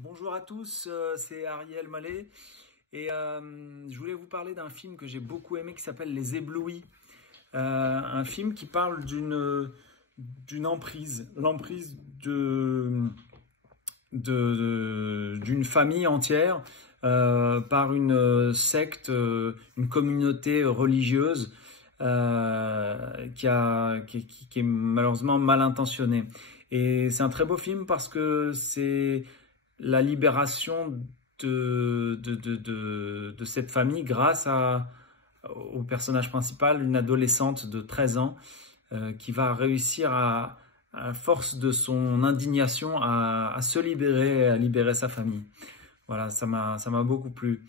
Bonjour à tous, c'est Ariel Mallet et je voulais vous parler d'un film que j'ai beaucoup aimé qui s'appelle Les Éblouis. Un film qui parle d'une emprise, l'emprise d'une famille entière par une secte, une communauté religieuse qui est malheureusement mal intentionnée. Et c'est un très beau film parce que c'est la libération de cette famille grâce au personnage principal, une adolescente de 13 ans qui va réussir à force de son indignation à se libérer, à libérer sa famille. Voilà, ça m'a beaucoup plu.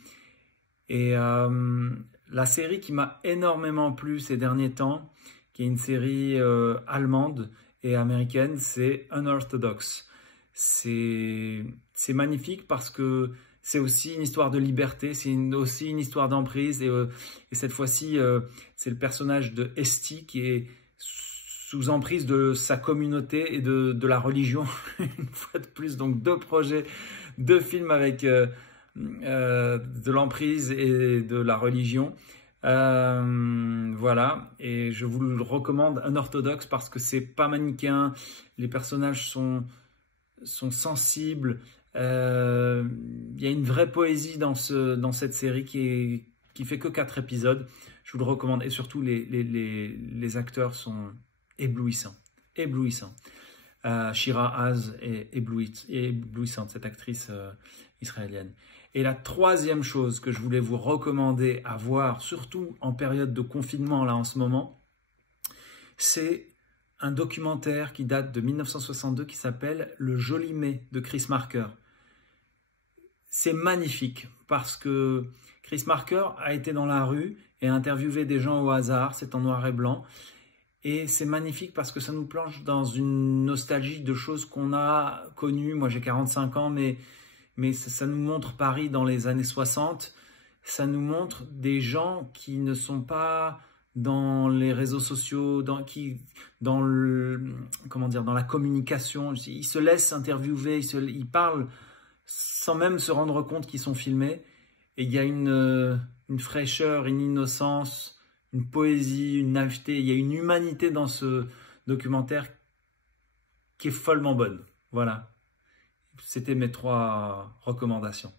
Et la série qui m'a énormément plu ces derniers temps, qui est une série allemande et américaine, c'est Unorthodox. C'est magnifique parce que c'est aussi une histoire de liberté, c'est aussi une histoire d'emprise. Et cette fois-ci, c'est le personnage de Esti qui est sous emprise de sa communauté et de la religion, une fois de plus. Donc deux projets, deux films avec de l'emprise et de la religion. Voilà, et je vous le recommande, Unorthodox, parce que c'est pas manichéen, les personnages sont sensibles, il y a une vraie poésie dans cette série qui fait que 4 épisodes. Je vous le recommande, et surtout les acteurs sont éblouissants, éblouissants. Shira Az est éblouissante, cette actrice israélienne. Et la troisième chose que je voulais vous recommander à voir, surtout en période de confinement là en ce moment, c'est un documentaire qui date de 1962 qui s'appelle Le Joli Mai de Chris Marker. C'est magnifique parce que Chris Marker a été dans la rue et a interviewé des gens au hasard, c'est en noir et blanc. Et c'est magnifique parce que ça nous plonge dans une nostalgie de choses qu'on a connues. Moi j'ai 45 ans, mais ça nous montre Paris dans les années 60. Ça nous montre des gens qui ne sont pas dans les réseaux sociaux, dans la communication. Ils se laissent interviewer, ils parlent sans même se rendre compte qu'ils sont filmés. Et il y a une fraîcheur, une innocence, une poésie, une naïveté. Il y a une humanité dans ce documentaire qui est follement bonne. Voilà. C'était mes 3 recommandations.